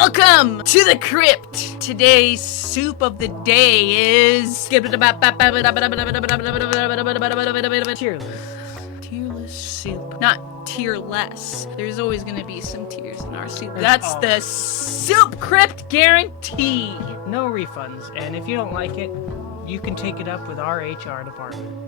Welcome to the crypt. Today's soup of the day is tierless soup. Not tierless. There's always going to be some tears in our soup. That's the soup crypt guarantee. No refunds, and if you don't like it, you can take it up with our HR department.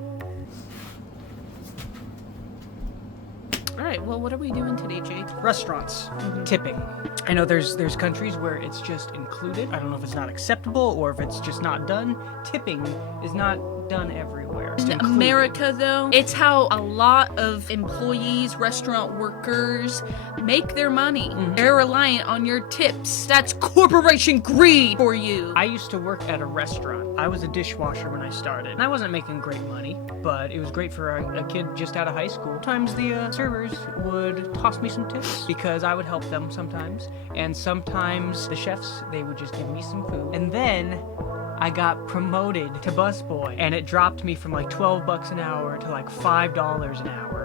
All right, well, what are we doing today, Jake? Restaurants, tipping. I know there's countries where it's just included. I don't know if it's not acceptable or if it's just not done. Tipping is not done everywhere. It's In America, though, it's how a lot of employees, restaurant workers, make their money. They're reliant on your tips. That's corporation greed for you. I used to work at a restaurant. I was a dishwasher when I started. And I wasn't making great money, but it was great for a kid just out of high school. Sometimes the servers would toss me some tips because I would help them sometimes. And sometimes the chefs, they would just give me some food. And then I got promoted to busboy, and it dropped me from like $12 an hour to like $5 an hour.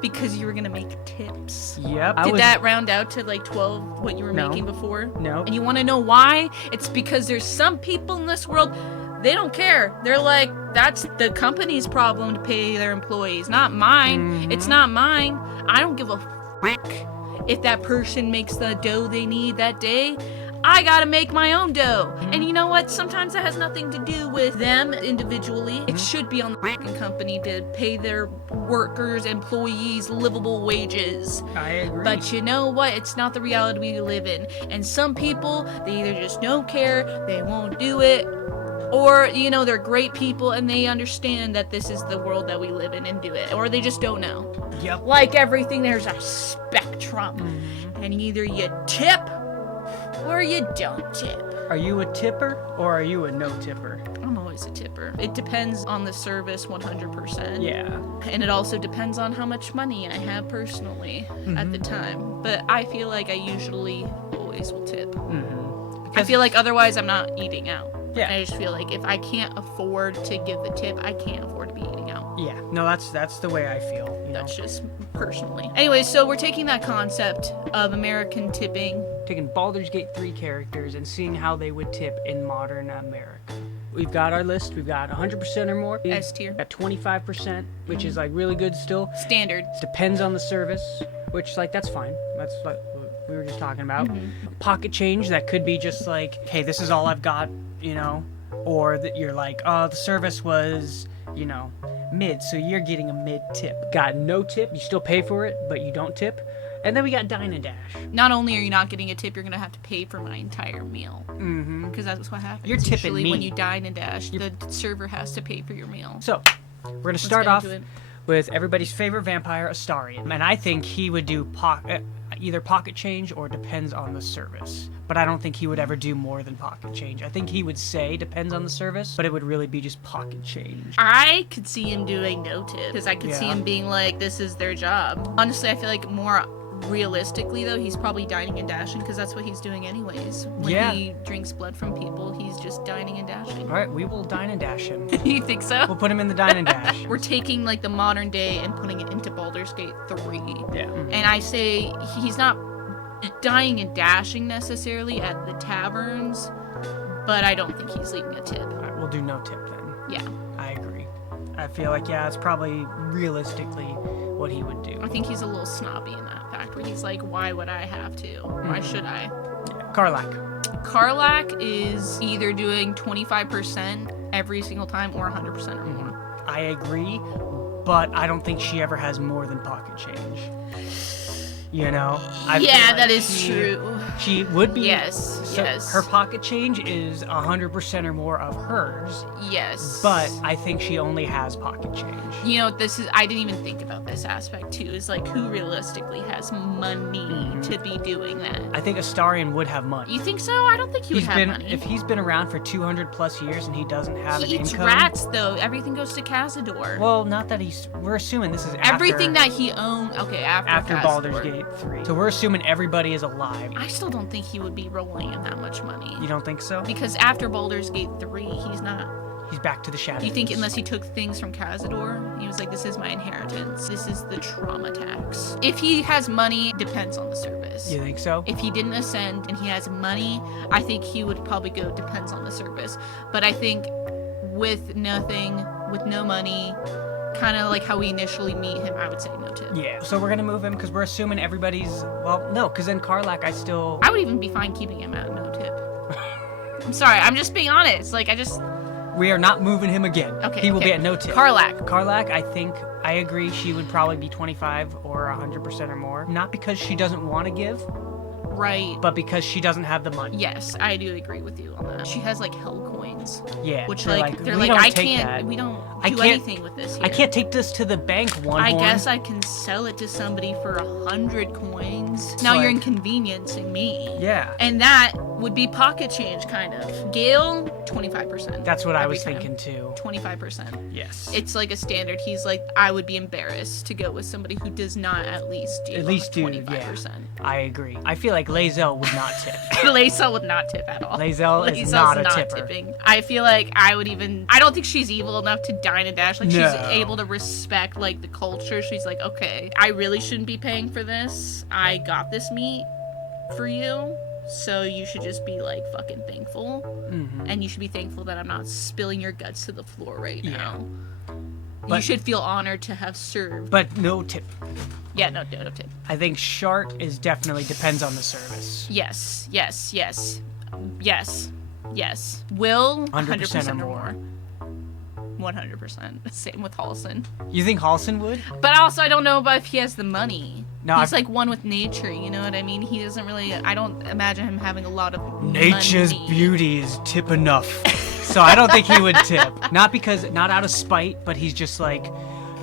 Because you were gonna make tips. Yep. Did that round out to like 12, what you were making before? No. And you wanna know why? It's because there's some people in this world, they don't care. They're like, that's the company's problem to pay their employees, not mine. It's not mine. I don't give a frick if that person makes the dough they need that day. I gotta make my own dough. And you know what? Sometimes that has nothing to do with them individually. It should be on the fucking company to pay their workers, employees, livable wages. I agree. But you know what? It's not the reality we live in. And some people, they either just don't care, they won't do it, or, you know, they're great people and they understand that this is the world that we live in and do it. Or they just don't know. Yep. Like everything, there's a spectrum. And either you tip or you don't tip. Are you a tipper or are you a no tipper? I'm always a tipper. It depends on the service 100%. Yeah. And it also depends on how much money I have personally at the time. But I feel like I usually always will tip. I feel like otherwise I'm not eating out. Yeah. I just feel like if I can't afford to give the tip, I can't afford to be eating out. Yeah. No, that's the way I feel. You know? That's just personally. Anyway, so we're taking that concept of American tipping. Taking Baldur's Gate 3 characters and seeing how they would tip in modern America. We've got our list. We've got 100% or more. S tier. Got 25%, which is like really good still. Standard. It depends on the service, which like that's fine. That's like what we were just talking about. Pocket change, that could be just like, hey, this is all I've got, you know, or that you're like, oh, the service was, you know, mid, so you're getting a mid tip. Got no tip, you still pay for it, but you don't tip. And then we got Dine and Dash. Not only are you not getting a tip, you're going to have to pay for my entire meal. Because that's what happens. You're tipping usually me. when you Dine and Dash, the server has to pay for your meal. So, we're going to start off with everybody's favorite vampire, Astarion. And I think he would do either pocket change or depends on the service. But I don't think he would ever do more than pocket change. I think he would say depends on the service, but it would really be just pocket change. I could see him doing no tip, because I could see him being like, this is their job. Honestly, I feel like more realistically, though, he's probably dining and dashing, because that's what he's doing anyways. When he drinks blood from people, he's just dining and dashing. All right, we will dine and dash him. You think so? We'll put him in the dine and dash. We're taking, like, the modern day and putting it into Baldur's Gate 3. Yeah. And I say he's not dying and dashing necessarily at the taverns, but I don't think he's leaving a tip. All right, we'll do no tip then. Yeah. I agree. I feel like, it's probably realistically what he would do. I think he's a little snobby in that fact, where he's like, why would I have to? Why should I? Yeah. Karlak. Karlak is either doing 25% every single time or 100% or more. I agree, but I don't think she ever has more than pocket change. You know? I feel like that is true. She would be. Yes, yes. Her pocket change is 100% or more of hers. Yes. But I think she only has pocket change. You know, I didn't even think about this aspect too, is like who realistically has money to be doing that? I think Astarion would have money. You think so? I don't think he would have money. If he's been around for 200 plus years and he doesn't have an income. He eats rats though. Everything goes to Cazador. Well, not that we're assuming this is after. Everything that he owned, after Baldur's Gate 3. So we're assuming everybody is alive. I still don't think he would be rolling in that much money. You don't think so? Because after Baldur's Gate 3, he's not He's back to the shadows. Do you think unless he took things from Cazador, he was like, this is my inheritance. This is the trauma tax. If he has money, depends on the service. You think so? If he didn't ascend and he has money, I think he would probably go depends on the service. But I think with nothing, with no money, kind of like how we initially meet him, I would say no tip. Yeah. So we're gonna move him because we're assuming everybody's, well, no, because then Karlak, I would even be fine keeping him at no tip. I'm sorry, I'm just being honest. Like, we are not moving him again. Okay. He will be at no tip. Karlak, I think, I agree, she would probably be 25 or 100% or more. Not because she doesn't want to give. Right. But because she doesn't have the money. Yes, I do agree with you on that. She has like hell coins. Yeah. Which they're like we don't do anything with this here. I can't take this to the bank, I guess I can sell it to somebody for 100 coins. Now you're inconveniencing me. Yeah. And that would be pocket change, kind of. Gale, 25%. That's what I was thinking too. 25%. Yes. It's like a standard. He's like, I would be embarrassed to go with somebody who does not at least do 25%. Yeah. I agree. I feel like Lae'zel would not tip. Lae'zel would not tip at all. Lae'zel is not a tipper. Tipping. I feel like I don't think she's evil enough to dine and dash. Like, she's able to respect, like, the culture. She's like, okay, I really shouldn't be paying for this. I got this meat for you. So you should just be, like, fucking thankful. Mm-hmm. And you should be thankful that I'm not spilling your guts to the floor right now. But you should feel honored to have served. But no tip. Yeah, no tip. I think Shart is definitely depends on the service. Yes. Will, 100% or more. 100%. Same with Halsin. You think Halsin would? But also, I don't know about if he has the money. No, he's like one with nature, you know what I mean? He doesn't really, I don't imagine him having a lot of Nature's money. beauty is tip enough. So I don't think he would tip. Not out of spite, but he's just like,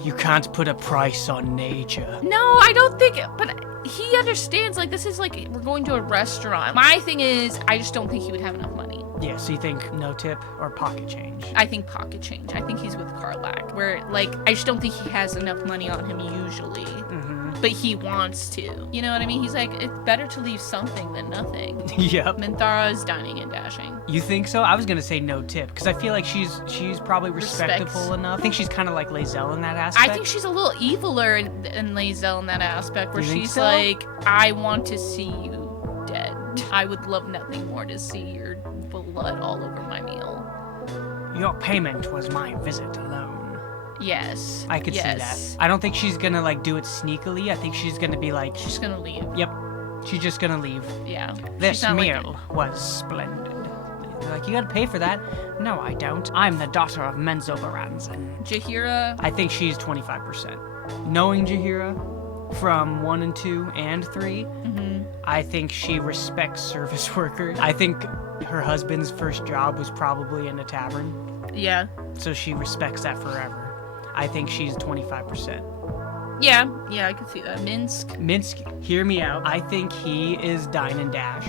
you can't put a price on nature. No, I don't think, but he understands, like, this is like, we're going to a restaurant. My thing is, I just don't think he would have enough money. Yeah, so you think no tip or pocket change? I think pocket change. I think he's with Karlak, where, like, I just don't think he has enough money on him usually. Mm-hmm. But he wants to. You know what I mean? He's like, it's better to leave something than nothing. Yep. Minthara is dining and dashing. You think so? I was gonna say no tip, because I feel like she's probably respectable enough. I think she's kind of like Lae'zel in that aspect. I think she's a little eviler than Lae'zel in that aspect, where she's so? like, I want to see you dead. I would love nothing more to see your blood all over my meal. Your payment was my visit alone. Yes. I could see that. I don't think she's gonna like do it sneakily. I think she's gonna be like, she's gonna leave. Yep. She's just gonna leave. Yeah. This meal was splendid. They're like, you gotta pay for that. No, I don't. I'm the daughter of Menzo Baranzan. Jaheira. I think she's 25%. Knowing Jaheira from 1 and 2 and 3, I think she respects service workers. I think her husband's first job was probably in a tavern. Yeah. So she respects that forever. I think she's 25%. Yeah, I can see that. Minsk, hear me out. I think he is dine and dash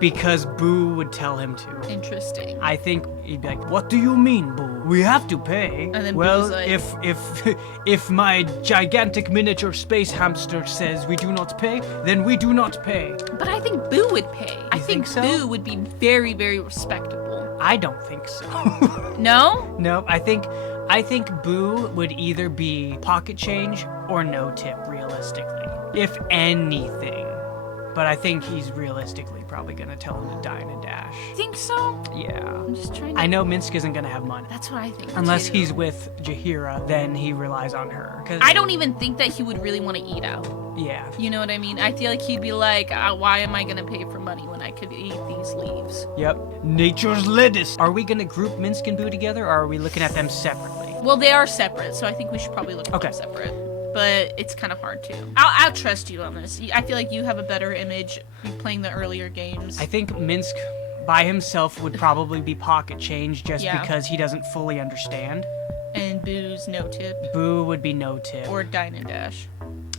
because Boo would tell him to. Interesting. I think he'd be like, "What do you mean, Boo? We have to pay." And then well, Boo's like, if my gigantic miniature space hamster says we do not pay, then we do not pay. But I think Boo would pay. I think so? Boo would be very, very respectable. I don't think so. No? No, I think Boo would either be pocket change or no tip, realistically. If anything. But I think he's realistically probably gonna tell him to dine and dash. Think so? Yeah. I'm just trying to... I know Minsk isn't gonna have money. That's what I think. Unless too. he's with Jaheira, then he relies on her. I don't even think that he would really want to eat out. Yeah. You know what I mean? I feel like he'd be like, why am I gonna pay for money when I could eat these leaves? Yep. Nature's lettuce. Are we gonna group Minsk and Boo together, or are we looking at them separately? Well, they are separate, so I think we should probably look at them separate. But it's kind of hard to. I'll trust you on this. I feel like you have a better image playing the earlier games. I think Minsk by himself would probably be pocket change just because he doesn't fully understand. And Boo's no tip. Boo would be no tip. Or dine and dash.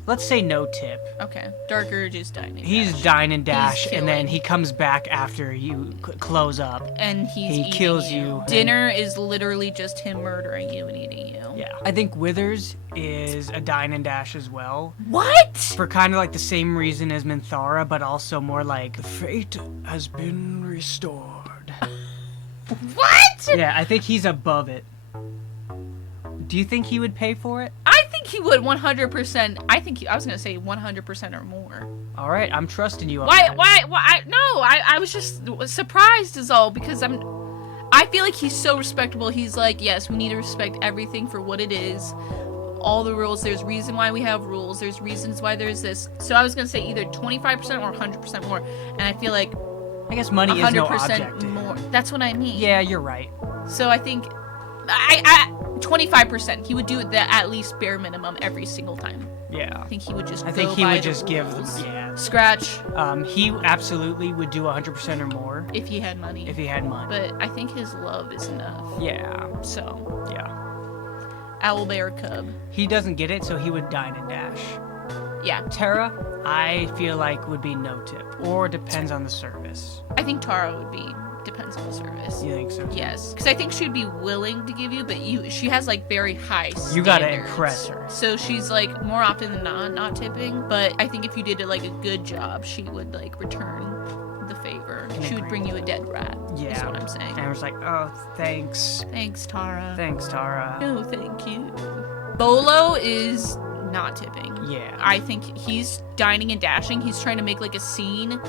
Let's say no tip. Okay. Dark Urge is dine and dash. He's dine and dash, and then he comes back after you close up. And he kills you. Dinner is literally just him murdering you and eating you. Yeah. I think Withers is a dine and dash as well. What? For kind of like the same reason as Minthara, but also more like, the fate has been restored. What? Yeah, I think he's above it. Do you think he would pay for it? I think he would 100%. I was gonna say 100% or more. All right, I'm trusting you on Why? that. I was just surprised is all because I feel like he's so respectable. He's like, yes, we need to respect everything for what it is. All the rules. There's reason why we have rules. There's reasons why there's this. So I was gonna say either 25% or 100% more. And I feel like I guess money is no object to him. more. That's what I mean. Yeah, you're right. So I think I 25%. He would do the at least bare minimum every single time. Yeah. I think he would just. I think go he by would the just give rules. them, yeah. Scratch He absolutely would do 100% or more if he had money. if he had money. But I think his love is enough. Yeah. So Yeah. owl bear cub. He doesn't get it, so he would dine and dash. Yeah. Tara, I feel like would be no tip, or depends on the service. I think Tara would be. Depends on the service. You think so? Yes, because I think she'd be willing to give you, but she has like very high standards. You gotta impress her. So she's like more often than not tipping. But I think if you did it like a good job, she would like return the favor. She would bring you a dead rat. Yeah. Is what I'm saying. And I was like, oh, thanks. Thanks, Tara. Thanks, Tara. No, thank you. Bolo is not tipping. Yeah. I think he's dining and dashing. He's trying to make like a scene.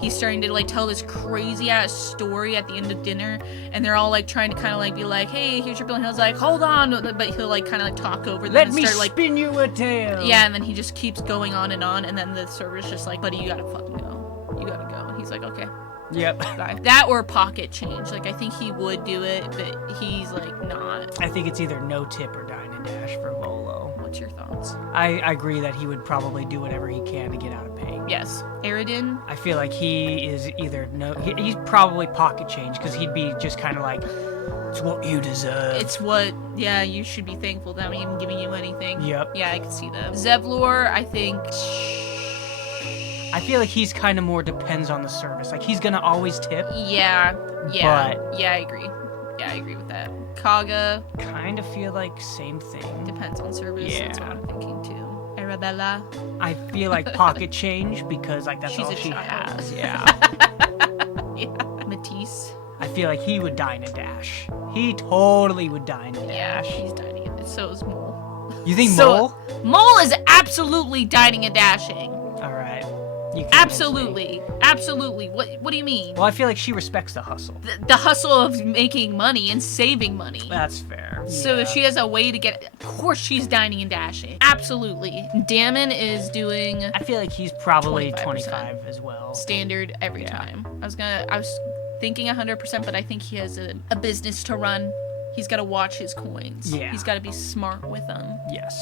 He's starting to like tell this crazy ass story at the end of dinner, and they're all like trying to kind of like be like, "Hey, here's your bill." And he's like, "Hold on," but he'll like kind of like talk over them. Let and me start, like, spin you a tale. yeah, and then he just keeps going on, and then the server's just like, "Buddy, you gotta fucking go. You gotta go." And he's like, "Okay." Yep. Bye. That or pocket change. Like I think he would do it, but he's like not. I think it's either no tip or dine and dash for Bolo. What's your thoughts? I agree that he would probably do whatever he can to get out of paying. Yes, Aridin. I feel like he is either he's probably pocket change because he'd be just kind of like, it's what you deserve. It's what, yeah, you should be thankful that I'm even giving you anything. Yep. Yeah, I can see that. Zevlor, I think. I feel like he's kind of more depends on the service. Like he's gonna always tip. Yeah, But yeah, I agree. Yeah, I agree with that. Kaga, Kind of feel like same thing. depends on service. Yeah. That's what I'm thinking too. Arabella. I feel like pocket change because like that's She's all a she child. has. Yeah. Yeah. Matisse. I feel like he would dine and dash. He totally would dine and Yeah, dash. she's dining. So is Mole. You think So- Mole? Mole is absolutely dining and dashing. All right. You convinced me. Absolutely. Absolutely. What do you mean? Well, I feel like she respects the hustle. The hustle of making money and saving money. That's fair. So Yeah. if she has a way to get, of course she's dining and dashing. Absolutely. Damon is doing I feel like he's probably 25%. 25 as well. standard every Yeah. time. I was thinking 100%, but I think he has a business to run. He's got to watch his coins. Yeah. He's got to be smart with them. Yes.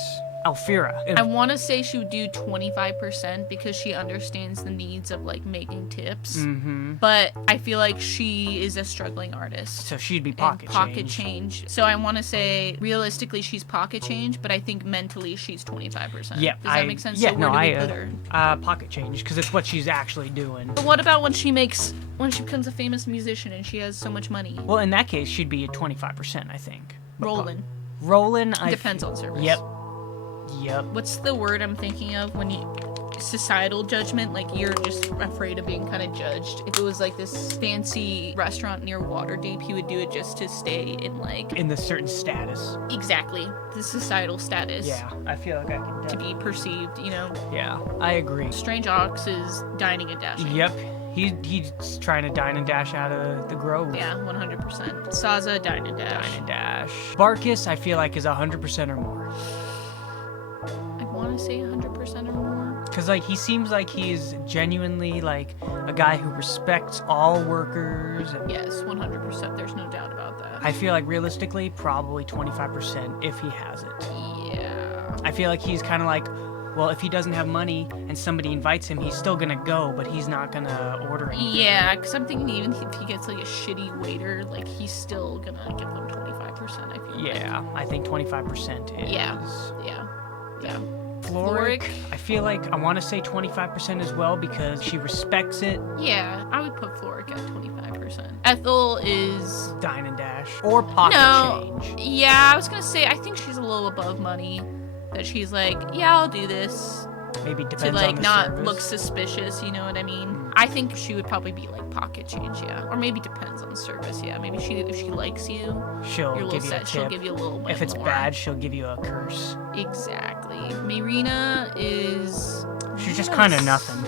Alfira. I want to say she would do 25% because she understands the needs of like making tips. Mm-hmm. But I feel like she is a struggling artist. So she'd be And pocket change. So I want to say realistically she's pocket change, but I think mentally she's 25%. Yeah. Does that make sense? Yeah, So no, where do we put her? pocket change because it's what she's actually doing. But what about when she becomes a famous musician and she has so much money? Well, in that case, she'd be at 25%, I think. But Roland. I Depends on service. Yep. What's the word I'm thinking of when societal judgment? Like you're just afraid of being kind of judged. If it was like this fancy restaurant near Waterdeep, he would do it just to stay in like In the certain status. exactly the societal status. Yeah. I feel like I can. To be perceived, Yeah, I agree. Strange Ox is dining and dashing. Yep. He's trying to dine and dash out of the grove. Yeah, 100%. Saza, dine and dash. Dine and dash. Barkus, I feel like, is 100% or more. I want to say 100% or more. Because, like, he seems like he's genuinely, like, a guy who respects all workers. And Yes, 100%. There's no doubt about that. I feel like, realistically, probably 25% if he has it. Yeah. I feel like he's kind of like, well, if he doesn't have money and somebody invites him, he's still gonna go, but he's not gonna order anything. Yeah, because I'm thinking even if he gets like a shitty waiter, like he's still gonna give them 25%, I feel Yeah, I think 25% is. Yeah. Yeah. Floric, I feel like I want to say 25% as well because she respects it. Yeah, I would put Floric at 25%. Ethel is... Dine and dash. Or pocket No. change. Yeah, I was gonna say, I think she's a little above money. That she's like, yeah, I'll do this. Maybe depends To on like the not service. look suspicious, you know what I mean? I think she would probably be like pocket change, yeah. Or maybe depends on the service, yeah. Maybe if she likes you, She'll you're a little give you a set. tip. She'll give you a little bit If it's more. bad, she'll give you a curse. Exactly. Marina is... She's just kind of nothing.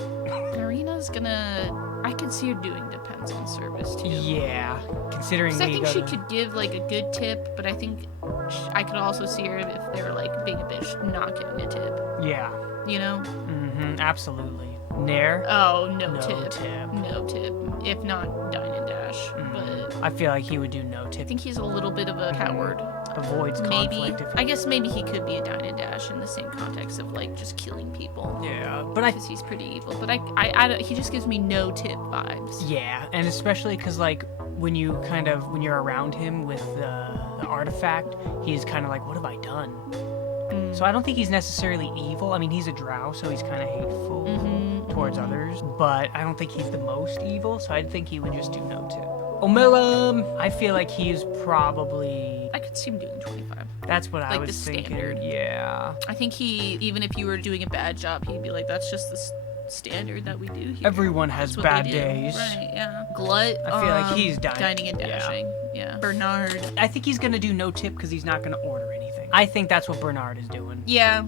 Marina's gonna... I could see her doing depends on service, too. Yeah, considering I think she could give, like, a good tip, but I think I could also see her if they're, like, being a bitch, not giving a tip. Yeah. You know? Mm-hmm, absolutely. Nair? Oh, no No tip. tip. No tip. If not, dine and dash. But I feel like he would do no I tip. think he's a little bit of a coward. Avoids Maybe. conflict. I guess maybe he could be a dine and dash in the same context of, like, just killing people. Yeah, but Because he's pretty evil. But he just gives me no tip vibes. Yeah, and especially because, like, when you're around him with the artifact, he's kind of like, what have I done? So I don't think he's necessarily evil. I mean, he's a drow, so he's kind of hateful towards others. But I don't think he's the most evil, so I think he would just do no tip. Omilla, I feel like he's probably... I could see him doing 25. That's what I Like was the thinking. standard. Yeah. I think even if you were doing a bad job, he'd be like, that's just the standard that we do here. Everyone has That's what bad they do." days. Right, yeah. Glut. I feel like he's dining and yeah. dashing. Yeah. Bernard. I think he's gonna do no tip because he's not gonna order anything. I think that's what Bernard is doing. Yeah.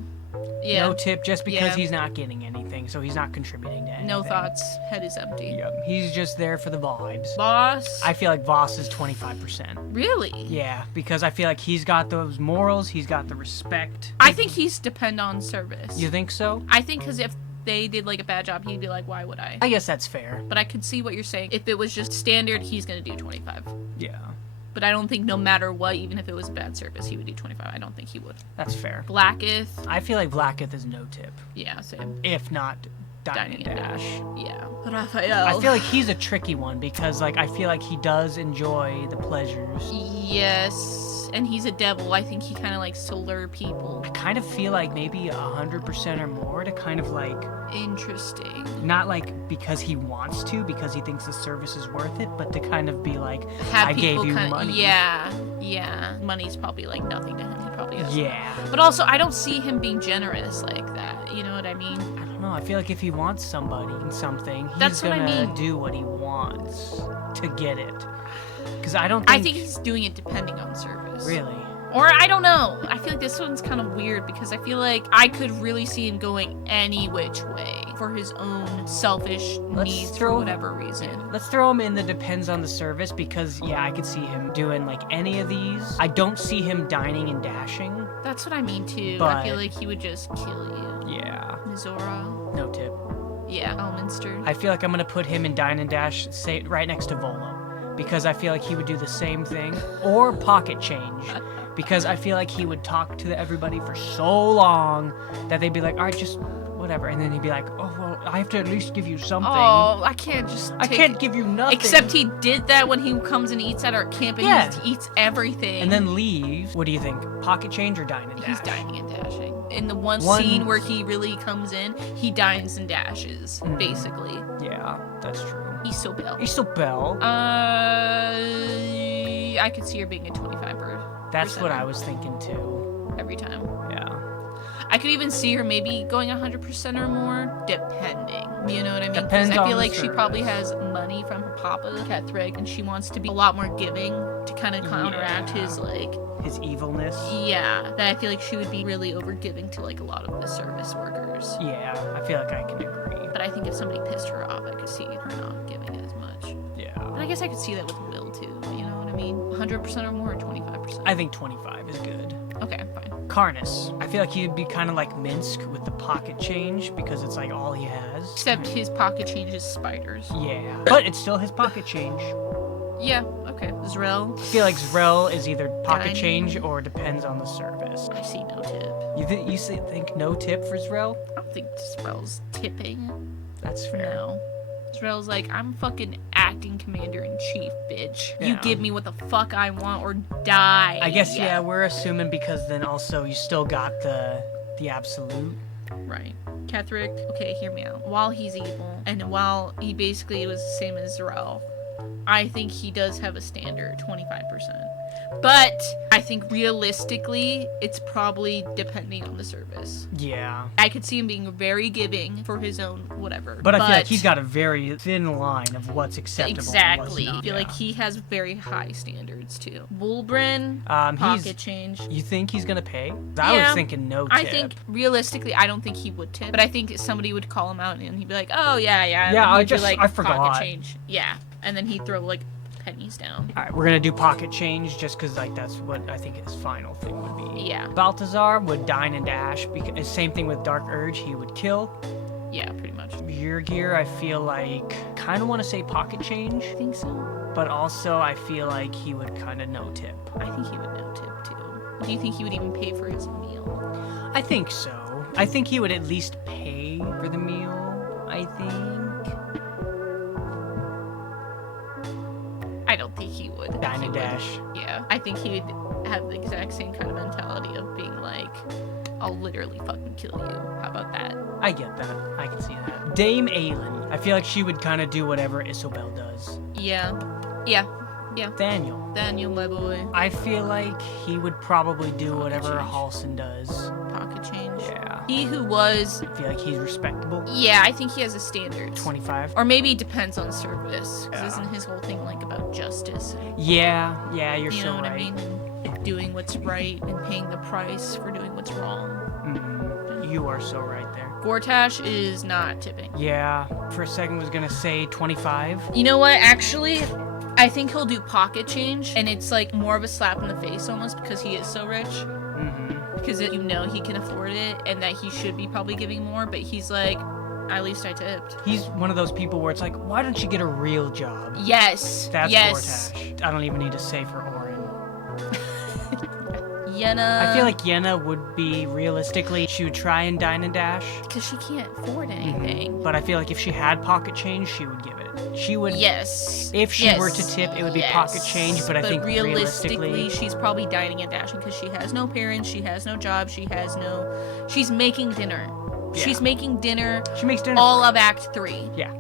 Yeah. No tip just because Yeah. he's not getting anything, so he's not contributing to anything. No thoughts. Head is empty. Yep. He's just there for the vibes. Boss. I feel like Voss is 25%. Really? Yeah, because I feel like he's got those morals, he's got the respect. I think he's depend on service. You think so? I think because if they did like a bad job, he'd be like, why would I? I guess that's fair. But I could see what you're saying. If it was just standard, he's gonna do 25. Yeah, But I don't think no matter what, even if it was bad service, he would do 25. I don't think he would. that's fair. Blacketh. I feel like Blacketh is no tip, Yeah, same. if not Dining and dash. Yeah. Raphael. I feel like he's a tricky one because, like, I feel like he does enjoy the pleasures. Yes, and he's a devil. I think he kind of likes to lure people. I kind of feel like maybe 100% or more to kind of like, Interesting. not like because he wants to, because he thinks the service is worth it, but to kind of be like, Have I people gave you kind money. Yeah. Money's probably like nothing to him. He probably has. Yeah. But also, I don't see him being generous like that. You know what I mean? I don't know. I feel like if he wants somebody and something, he's That's what I gonna mean. do what he wants to get it. Because I don't I think he's doing it depending on service. Really. Or I don't know. I feel like this one's kind of weird because I feel like I could really see him going any which way for his own selfish needs for whatever reason. Let's throw him in the depends on the service because, yeah, I could see him doing like any of these. I don't see him dining and dashing. That's what I mean too. I But- feel like he would just kill you. Yeah. Mizora. No tip. Yeah. Elminster. I feel like I'm gonna put him in dine and dash, say right next to Volo, because I feel like he would do the same thing, or pocket change, because I feel like he would talk to everybody for so long that they'd be like, all right, just whatever, and then he'd be like, oh well, I have to at least give you something. Oh, I can't just. I can't give you nothing. Except he did that when he comes and eats at our camp, and Yeah. he eats everything. and then leave. What do you think? Pocket change or dine and dash? he's dining and dashing. In the one One- scene where he really comes in, he dines and dashes, basically. Yeah, that's true. He's so pale. He's still Bell. I could see her being a 25 bird. That's what I was thinking too. Every time. Yeah. I could even see her maybe going 100% or more, depending. You know what I mean? 'Cause Depends I on feel the like she probably service. has money from her papa, Kethrig, and she wants to be a lot more giving to kind of counteract Yeah. his, like, His evilness. yeah. That I feel like she would be really overgiving to, like, a lot of the service workers. Yeah, I feel like I can agree. But I think if somebody pissed her off, I could see her not giving as much. Yeah. And I guess I could see that with Will, too. You know what I mean? 100% or more, or 25%? I think 25 is good. Okay, fine. Karnas. I feel like he'd be kind of like Minsk with the pocket change because it's like all he has. Except his pocket changes spiders. Yeah. But it's still his pocket change. Yeah, okay. Zrel, I feel like Zrel is either pocket Dining. change or depends on the service. I see no tip. You think no tip for Zrel? I don't think Zrel's tipping. That's fair. No. Zrel's like, I'm fucking acting commander-in-chief, bitch. You Yeah. give me what the fuck I want or die. I guess, yeah, we're assuming because then also you still got the absolute. Right. Kethric, okay, hear me out. While he's evil, and while he basically was the same as Zrel, I think he does have a standard, 25%. But I think realistically, it's probably depending on the service. Yeah. I could see him being very giving for his own whatever. But I feel like he's got a very thin line of what's acceptable. Exactly. And what's not. I feel like he has very high standards too. Bulbrin, pocket change. You think he's gonna pay? I was thinking no tip. I think realistically, I don't think he would tip, but I think somebody would call him out and he'd be like, "Oh yeah." Yeah, I forgot. Pocket change. Yeah, and then he'd throw like pennies down. All right, we're gonna do pocket change just because like that's what I think his final thing would be. Yeah. Balthazar would dine and dash. Because same thing with Dark Urge, he would kill. Yeah, pretty much. Gear, I feel like kind of want to say pocket change. I think so. But also I feel like he would kind of no tip. I think he would no tip too. Do you think he would even pay for his meal? I think so. I think he would at least pay for the meal. I think. I don't think he would. Dine and dash. Yeah. I think he'd have the exact same kind of mentality of being like, I'll literally fucking kill you. How about that? I get that. I can see that. Dame Aelin. I feel like she would kind of do whatever Isobel does. Yeah. Daniel, my boy. I feel like he would probably do whatever Halsin does. Pocket change. Yeah. He who was... I feel like he's respectable. Yeah, I think he has a standard. 25. Or maybe it depends on service. Because isn't his whole thing like about justice? Yeah, you're you so know what right. I mean? And doing what's right and paying the price for doing what's wrong. You are so right there. Gortash is not tipping. Yeah, for a second was gonna say 25. You know what? Actually, I think he'll do pocket change, and it's like more of a slap in the face almost because he is so rich. Because you know he can afford it, and that he should be probably giving more, but he's like, at least I tipped. He's one of those people where it's like, why don't you get a real job? Yes. That's yes. Gortash. I don't even need to say for Orin. Yenna. I feel like Yenna would be, realistically, she would try and dine and dash. Because she can't afford anything. But I feel like if she had pocket change, she would give it. She would. Yes. If she were to tip, it would be pocket change, but I think realistically, she's probably dining and dashing because she has no parents, she has no job, she's making dinner. Yeah. She's making dinner. She makes dinner. All of Act 3. Yeah.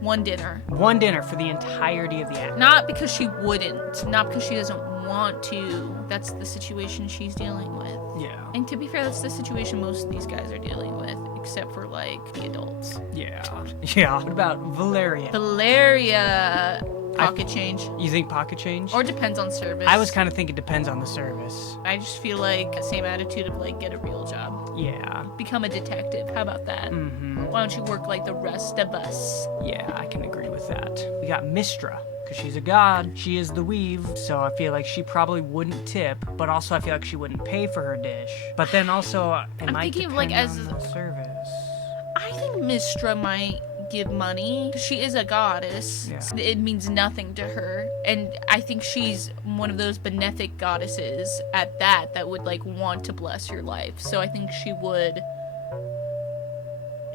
One dinner. One dinner for the entirety of the act. Not because she wouldn't. Not because she doesn't want to. That's the situation she's dealing with. Yeah. And to be fair, that's the situation most of these guys are dealing with, except for, like, the adults. Yeah. Yeah. What about Valeria? Valeria... Pocket change. You think pocket change? Or depends on service. I was kind of thinking depends on the service. I just feel like the same attitude of, like, get a real job. Yeah. Become a detective. How about that? Why don't you work like the rest of us? Yeah, I can agree with that. We got Mistra, because she's a god. She is the weave, so I feel like she probably wouldn't tip, but also I feel like she wouldn't pay for her dish. But then also, it might thinking depend of, like, as on the service. I think Mistra might give money. She is a goddess. Yeah. It means nothing to her. And I think she's one of those benefic goddesses at that would, like, want to bless your life. So I think she would...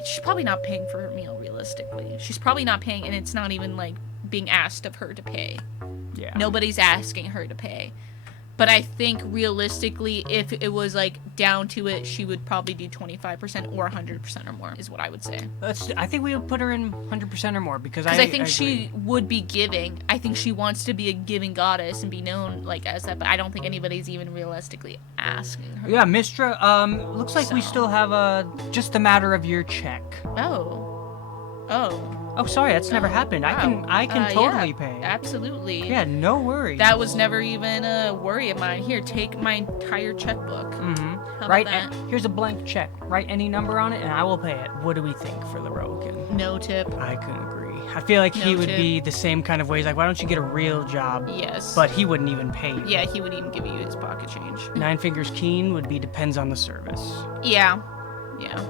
She's probably not paying for her meal, realistically. She's probably not paying, and it's not even, like, being asked of her to pay. Yeah. Nobody's asking her to pay. But I think realistically, if it was like down to it, she would probably do 25% or 100% or more, is what I would say. I think we would put her in 100% or more because I think she would be giving. I think she wants to be a giving goddess and be known like as that. But I don't think anybody's even realistically asking her. Yeah, Mistra. Looks like we still have just a matter of your check. Oh, sorry, that's never happened. Wow. I can totally pay. Absolutely. Yeah, no worries. That was never even a worry of mine. Here, take my entire checkbook. How Right. about that? Here's a blank check. Write any number on it, and I will pay it. What do we think for the Rogan? No tip. I couldn't agree. I feel like he would tip. be the same kind of ways. Like, why don't you get a real job? Yes. But he wouldn't even pay you. Yeah, he would even give you his pocket change. Nine Fingers Keen would be depends on the service. Yeah.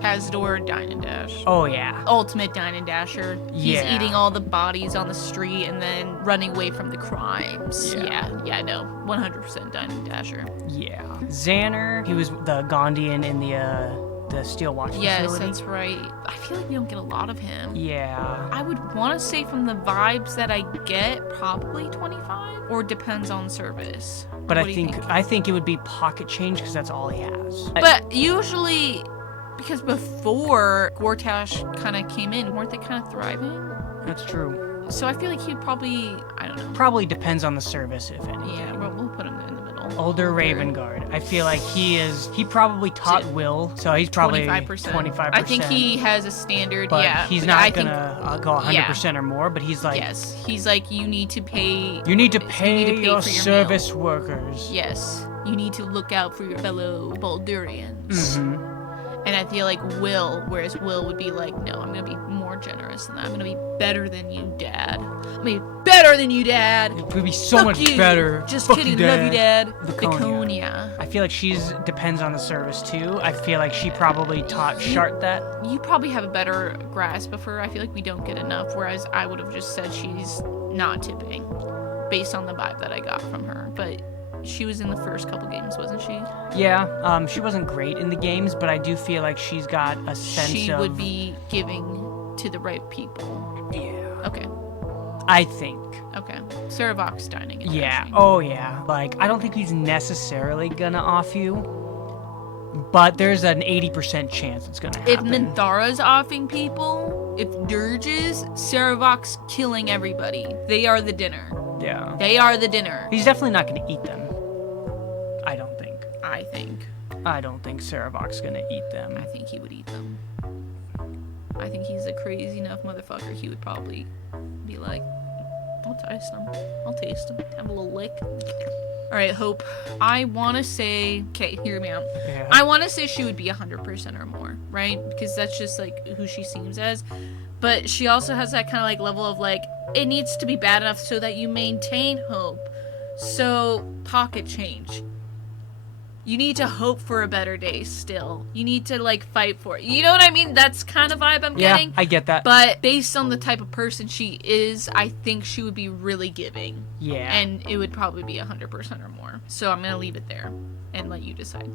Hasdor, Dine and Dash. Oh, yeah. Ultimate Dine and Dasher. He's Yeah. eating all the bodies on the street and then running away from the crimes. Yeah. No. 100% Dine and Dasher. Yeah. Xander, he was the Gondian in the Steel Watch Yes, facility. that's right. I feel like we don't get a lot of him. Yeah. I would want to say from the vibes that I get, probably 25, or depends on service. But What do you think? I think it would be pocket change because that's all he has. But usually, because before Gortash kind of came in, weren't they kind of thriving? That's true. So I feel like he'd probably, I don't don't know. Probably depends on the service, if anything. Yeah, we'll put him in the middle. Older Raven Guard. I feel like he probably taught Will, so he's probably 25%. I think he has a standard, but yeah. he's not gonna go 100% or more, but he's like... Yes, he's like, you need to pay... You need to pay your for your service meal. workers. Yes, you need to look out for your fellow Baldurians. Mm-hmm. And I feel like whereas Will would be like, no, I'm gonna be more generous than that. I'm gonna be better than you, Dad. I'm gonna be better than you, Dad. It would be so Fuck much you. better. Just Fuck kidding, you, love you, Dad. Laconia. I feel like she's depends on the service too. I feel like she probably taught Shart that. You probably have a better grasp of her. I feel like we don't get enough, whereas I would have just said she's not tipping, based on the vibe that I got from her. But she was in the first couple games, wasn't she? Yeah, she wasn't great in the games, but I do feel like she's got a sense of... She would be giving to the right people. Yeah. Okay. I think. Okay. Sarah Vox dining and Yeah. dashing. Oh, yeah. Like, I don't think he's necessarily gonna off you, but there's an 80% chance it's gonna happen. If Minthara's offing people, if Dirge is, Sarah Vox killing everybody. They are the dinner. Yeah. They are the dinner. He's definitely not gonna eat them. I don't think. I don't think Saravok's gonna eat them. I think he would eat them. I think he's a crazy enough motherfucker. He would probably be like, I'll taste them. I'll taste them. Have a little lick. All right, Hope. I want to say, okay, hear me out. Yeah. I want to say she would be 100% or more, right? Because that's just like who she seems as. But she also has that kind of like level of like, it needs to be bad enough so that you maintain hope. So, pocket change. You need to hope for a better day still. You need to like fight for it. You know what I mean? That's kind of vibe I'm getting. Yeah, I get that. But based on the type of person she is, I think she would be really giving. Yeah. And it would probably be 100% or more. So I'm going to leave it there and let you decide.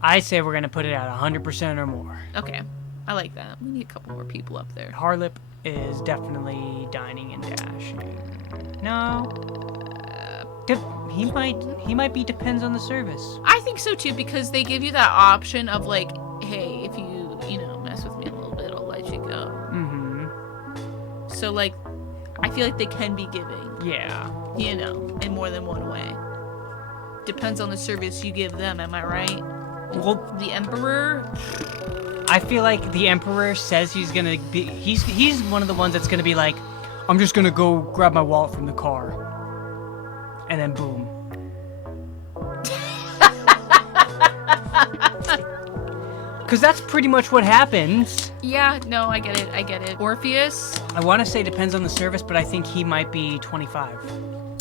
I say we're gonna put it at 100% or more. Okay. I like that. We need a couple more people up there. Harlip is definitely dining and dashing. No. He might be depends on the service. I think so too, because they give you that option of like, hey, if you mess with me a little bit, I'll let you go. Mm-hmm. So like, I feel like they can be giving. Yeah. In more than one way. Depends on the service you give them, am I right? Well, The Emperor? I feel like the Emperor says he's gonna be... He's one of the ones that's gonna be like, I'm just gonna go grab my wallet from the car. And then boom. Because that's pretty much what happens. Yeah, no, I get it. Orpheus? I want to say depends on the service, but I think he might be 25.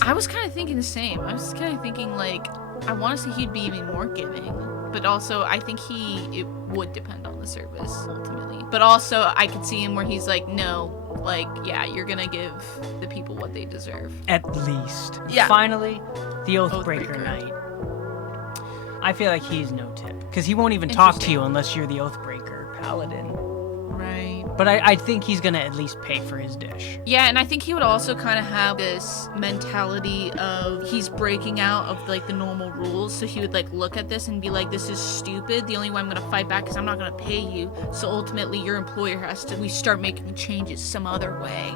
I was kind of thinking the same. I was kind of thinking like, I want to say he'd be even more giving. But also, I think it would depend on the service, ultimately. But also, I could see him where he's like, no, like, yeah, you're gonna give the people what they deserve. At least. Yeah. Finally, the Oathbreaker Oathbreaker. Knight. I feel like he's no tip. Because he won't even talk to you unless you're the Oathbreaker Paladin. Right. But I think he's gonna at least pay for his dish. Yeah, and I think he would also kind of have this mentality of he's breaking out of like the normal rules. So he would like look at this and be like, this is stupid. The only way I'm going to fight back is I'm not going to pay you. So ultimately your employer we start making changes some other way.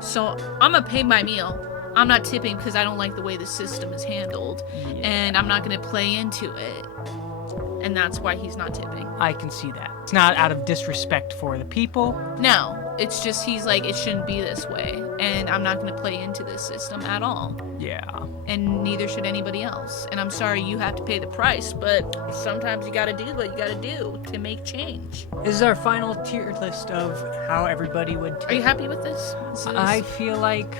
So I'm going to pay my meal. I'm not tipping because I don't like the way the system is handled. Yeah. And I'm not going to play into it. And that's why he's not tipping. I can see that. It's not out of disrespect for the people. No, it's just he's like, it shouldn't be this way. And I'm not going to play into this system at all. Yeah. And neither should anybody else. And I'm sorry you have to pay the price, but sometimes you gotta do what you gotta do to make change. This is our final tier list of how everybody would tip. Are you happy with this? I feel like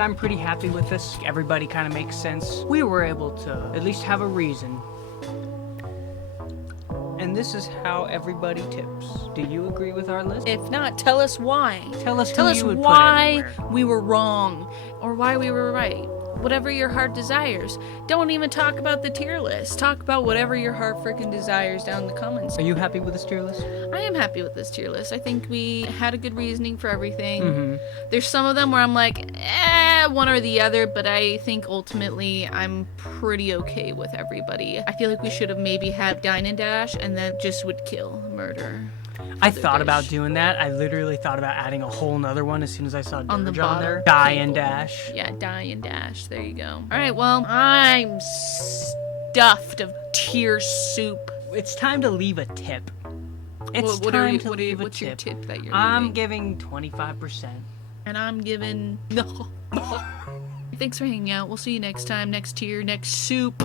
I'm pretty happy with this. Everybody kind of makes sense. We were able to at least have a reason. And this is how everybody tips. Do you agree with our list? If not, tell us why. Tell us who you would put why everywhere. we were wrong or why we were right. Whatever your heart desires. Don't even talk about the tier list. Talk about whatever your heart freaking desires down in the comments. Are you happy with this tier list? I am happy with this tier list. I think we had a good reasoning for everything. Mm-hmm. There's some of them where I'm like, one or the other, but I think ultimately I'm pretty okay with everybody. I feel like we should have maybe had Dine and Dash and then just would kill murder. I thought about doing that. I literally thought about adding a whole nother one as soon as I saw On the Dirge on bottom. there. Die and dash. Yeah, die and dash. There you go. All right, well, I'm stuffed of tear soup. It's time to leave a tip. It's What time to leave a what's your tip. tip that you're I'm leaving? giving 25%. And I'm giving no. Thanks for hanging out. We'll see you next time, next tier, next soup.